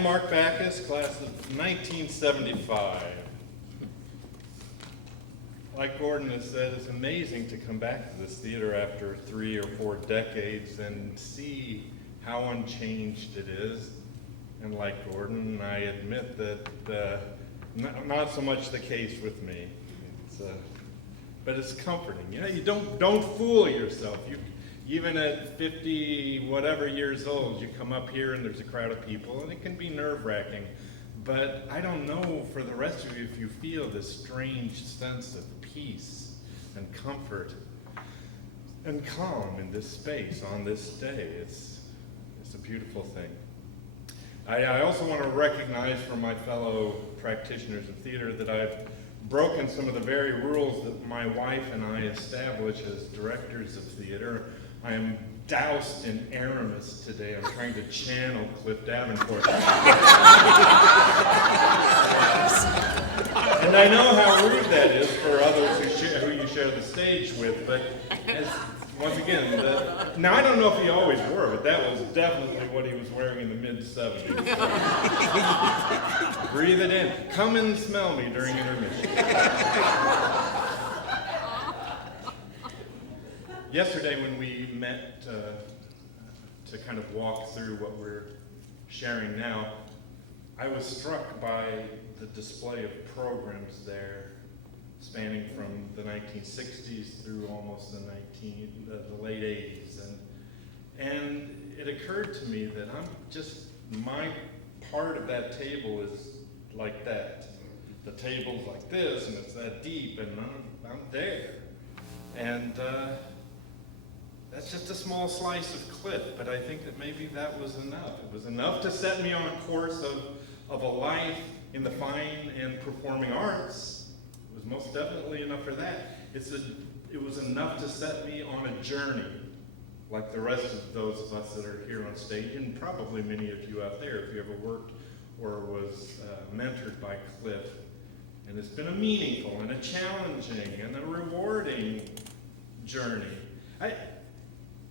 I'm Mark Bacus, class of 1975. Like Gordon has said, it's amazing to come back to this theater after 3 or 4 decades and see how unchanged it is. And like Gordon, I admit that not so much the case with me. But it's comforting. You know, you don't fool yourself. Even at 50 whatever years old, you come up here and there's a crowd of people, and it can be nerve-wracking. But I don't know for the rest of you if you feel this strange sense of peace and comfort and calm in this space on this day. It's a beautiful thing. I also want to recognize for my fellow practitioners of theater that I've broken some of the very rules that my wife and I establish as directors of theater. I am doused in Aramis today. I'm trying to channel Cliff Davenport. And I know how rude that is for others who you share the stage with, but once again, now I don't know if he always wore, but that was definitely what he was wearing in the mid-70s. So. Breathe it in. Come and smell me during intermission. Yesterday when we met to kind of walk through what we're sharing now, I was struck by the display of programs there spanning from the 1960s through almost the late 80s. And it occurred to me that my part of that table is like that. The table's like this, and it's that deep, and I'm there. And that's just a small slice of Cliff, but I think that maybe that was enough. It was enough to set me on a course of a life in the fine and performing arts. It was most definitely enough for that. It was enough to set me on a journey, like the rest of those of us that are here on stage, and probably many of you out there if you ever worked or was mentored by Cliff. And it's been a meaningful and a challenging and a rewarding journey.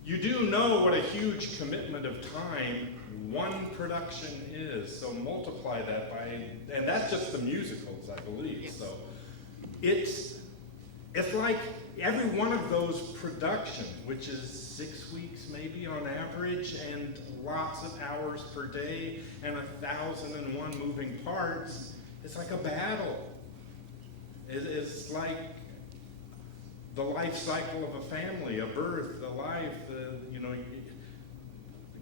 You do know what a huge commitment of time one production is, so multiply that by, and that's just the musicals, I believe. So it's like every one of those productions, which is 6 weeks maybe on average, and lots of hours per day, and 1,001 moving parts, it's like a battle. It's like the life cycle of a family, a birth, a life,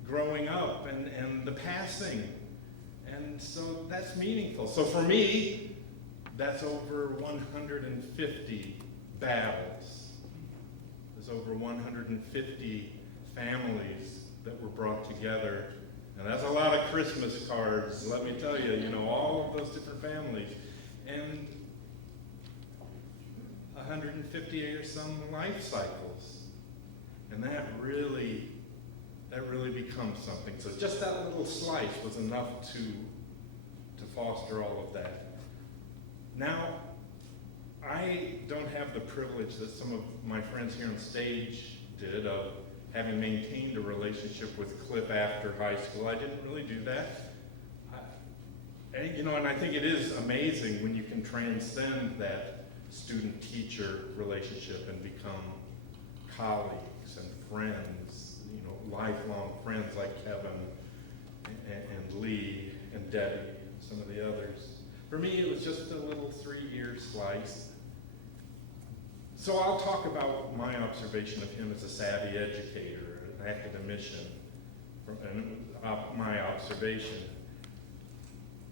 growing up, and the passing. And so that's meaningful. So for me, that's over 150 battles. There's over 150 families that were brought together. And that's a lot of Christmas cards, let me tell you, all of those different families. And 150 or some life cycles. And that really becomes something. So just that little slice was enough to foster all of that. Now, I don't have the privilege that some of my friends here on stage did of having maintained a relationship with Cliff after high school. I didn't really do that. And I think it is amazing when you can transcend that student-teacher relationship and become colleagues and friends, lifelong friends like Kevin and Lee and Debbie and some of the others. For me, it was just a little 3-year slice. So I'll talk about my observation of him as a savvy educator, an academician, my observation.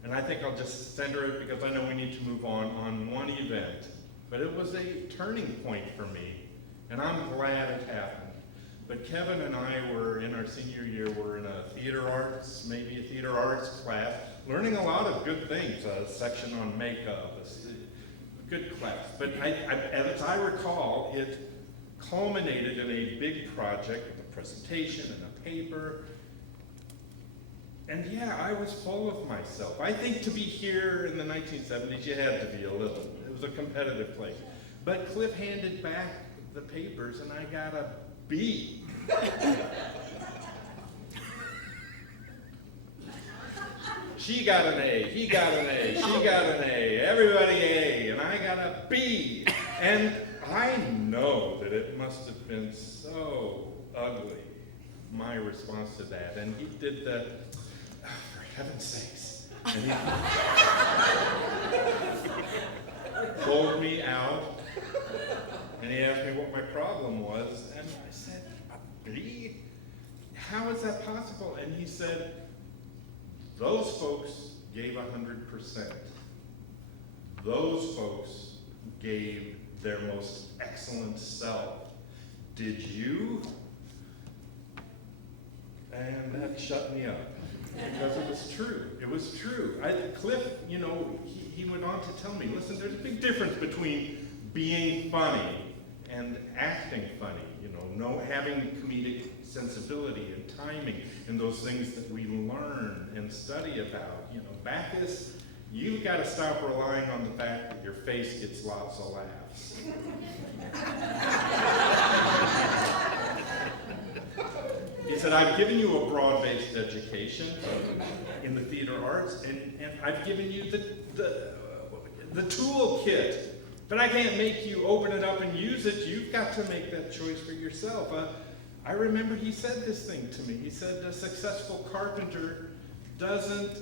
And I think I'll just center it because I know we need to move on one event. But it was a turning point for me, and I'm glad it happened. But Kevin and I were, in our senior year, we're in a theater arts class, learning a lot of good things, a section on makeup, a good class. But as I recall, it culminated in a big project with a presentation and a paper. And yeah, I was full of myself. I think to be here in the 1970s, you had to be a little. It was a competitive place. But Cliff handed back the papers, and I got a B. she got an A, he got an A, she got an A, everybody A, and I got a B. And I know that it must have been so ugly, my response to that. And he did the, oh, for heaven's sakes. And he pulled me out, and he asked me what my problem was, and I said, a B? How is that possible? And he said, those folks gave 100%. Those folks gave their most excellent self. Did you? And that shut me up, because it was true. It was true. Cliff, you know, he went on to tell me, listen, there's a big difference between being funny and acting funny, you know, having comedic sensibility and timing and those things that we learn and study about. You know, Bacus, you've got to stop relying on the fact that your face gets lots of laughs. He said, I've given you a broad-based education in the theater arts, and I've given you the toolkit, but I can't make you open it up and use it. You've got to make that choice for yourself. I remember he said this thing to me. He said, a successful carpenter doesn't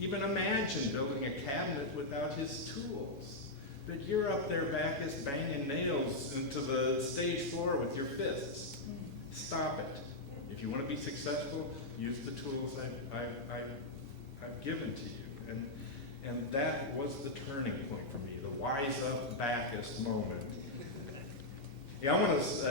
even imagine building a cabinet without his tools. But you're up there, Bacus, banging nails into the stage floor with your fists. Stop it. If you want to be successful, use the tools I've given to you. And that was the turning point for me, the wise up Bacus moment. Yeah, I want to,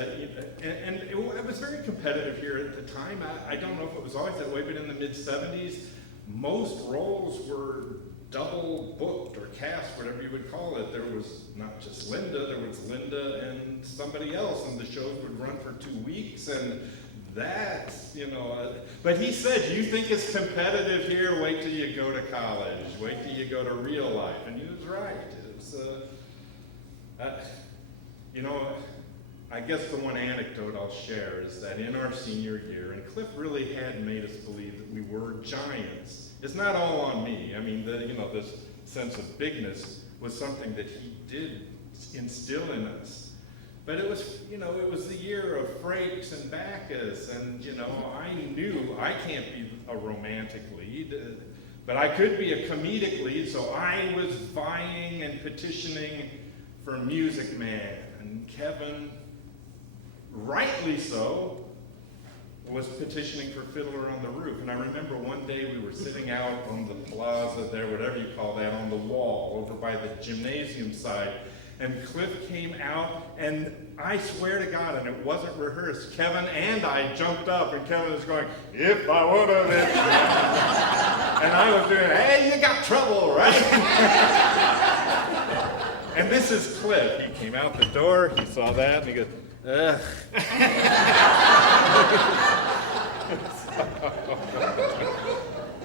and it was very competitive here at the time. I don't know if it was always that way, but in the mid-'70s, most roles were double booked or cast, whatever you would call it. There was not just Linda, there was Linda and somebody else, and the shows would run for 2 weeks, and that's, you know, but he said, you think it's competitive here, wait till you go to college, wait till you go to real life, and he was right. It was, you know, I guess the one anecdote I'll share is that in our senior year, and Cliff really had made us believe that we were giants. It's not all on me. I mean, you know, this sense of bigness was something that he did instill in us. But it was, you know, it was the year of Frakes and Bacus, and, you know, I knew I can't be a romantic lead, but I could be a comedic lead, so I was vying and petitioning for Music Man, and Kevin, rightly so, was petitioning for Fiddler on the Roof. And I remember one day we were sitting out on the plaza there, whatever you call that, on the wall over by the gymnasium side, and Cliff came out, and I swear to God, and it wasn't rehearsed, Kevin and I jumped up, and Kevin was going, if I would have, and I was doing, hey, you got trouble, right? And this is Cliff. He came out the door, he saw that, and he goes, ugh.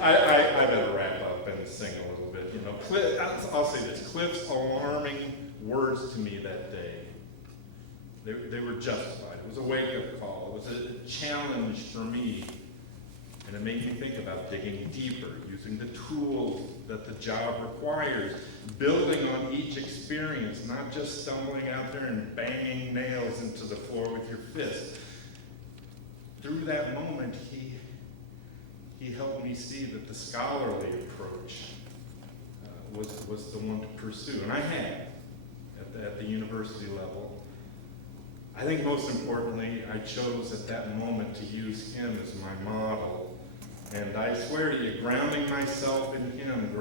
I better wrap up and sing a little bit. You know, Cliff, I'll say this, Cliff's alarming words to me that day, they were justified. It was a wake-up call. It was a challenge for me. And it made me think about digging deeper, using the tools that the job requires, building on each experience, not just stumbling out there and banging nails into the floor with your fist. Through that moment, he helped me see that the scholarly approach was the one to pursue, and I had at the university level. I think most importantly, I chose at that moment to use him as my model. And I swear to you, grounding myself in him,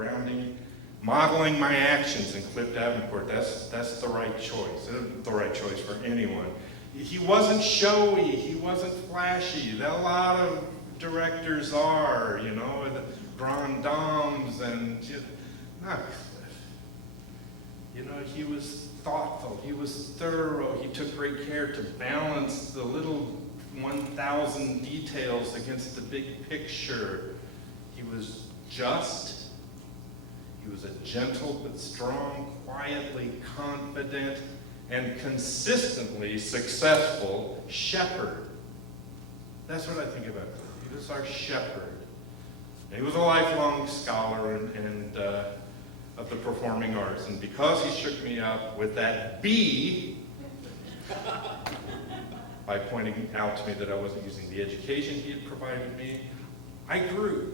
modeling my actions in Cliff Davenport, that's the right choice. It's the right choice for anyone. He wasn't showy, he wasn't flashy. A lot of directors are, you know, the grand dames, and not Cliff. You know, he was thoughtful, he was thorough, he took great care to balance the little 1,000 details against the big picture. He was just, he was a gentle but strong, quietly confident, and consistently successful shepherd. That's what I think about Cliff. He was our shepherd. And he was a lifelong scholar and of the performing arts. And because he shook me up with that B, by pointing out to me that I wasn't using the education he had provided me, I grew.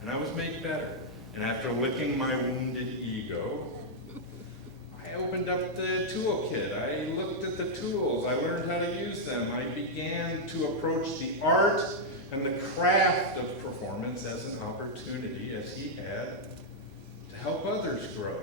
And I was made better. And after licking my wounded ego, I opened up the toolkit. I looked at the tools. I learned how to use them. I began to approach the art and the craft of performance as an opportunity, as he had, to help others grow,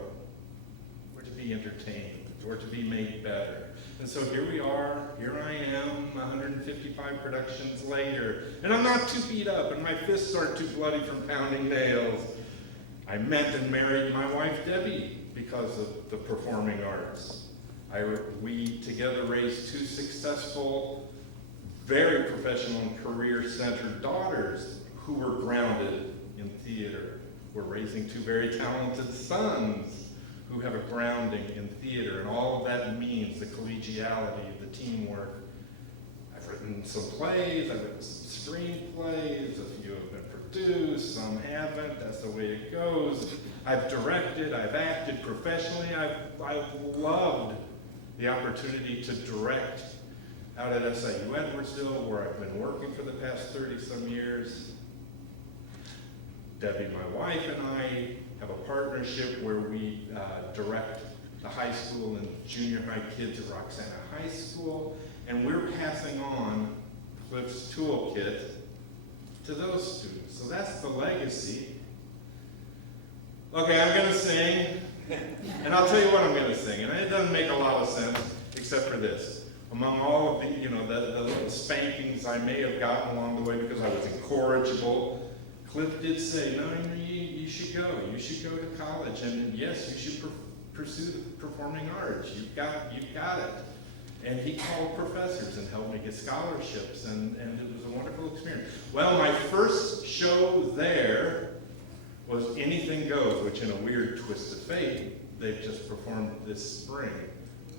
or to be entertained, or to be made better. And so here we are, here I am, 155 productions later, and I'm not too beat up, and my fists aren't too bloody from pounding nails. I met and married my wife, Debbie, because of the performing arts. We together raised 2 successful, very professional and career-centered daughters who were grounded in theater. We're raising 2 very talented sons who have a grounding in theater, and all of that means the collegiality, the teamwork. I've written some plays, I've written some screenplays, a few have been produced, some haven't, that's the way it goes. I've directed, I've acted professionally, I've loved the opportunity to direct out at SIU Edwardsville, where I've been working for the past 30-some years. Debbie, my wife, and I have a partnership where we direct the high school and junior high kids at Roxana High School, and we're passing on Cliff's toolkit to those students. So that's the legacy. Okay, I'm gonna sing, and I'll tell you what I'm gonna sing, and it doesn't make a lot of sense, except for this. Among all of the, the little spankings I may have gotten along the way because I was incorrigible, Cliff did say, no, you should go to college, and yes, you should pursue the performing arts. You've got it. And he called professors and helped me get scholarships, and it was a wonderful experience. Well, my first show there was Anything Goes, which in a weird twist of fate, they've just performed this spring.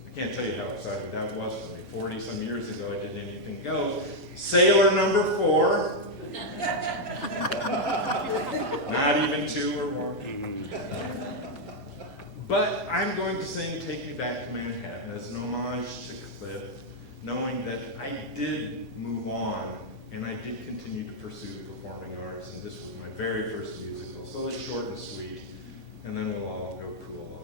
I can't tell you how exciting that was for me. 40-some years ago, I did Anything Goes. Sailor number 4. Not even 2 or 1. But I'm going to sing Take Me Back to Manhattan as an homage to Cliff, knowing that I did move on and I did continue to pursue the performing arts, and this was my very first musical. So it's short and sweet, and then we'll all go cool.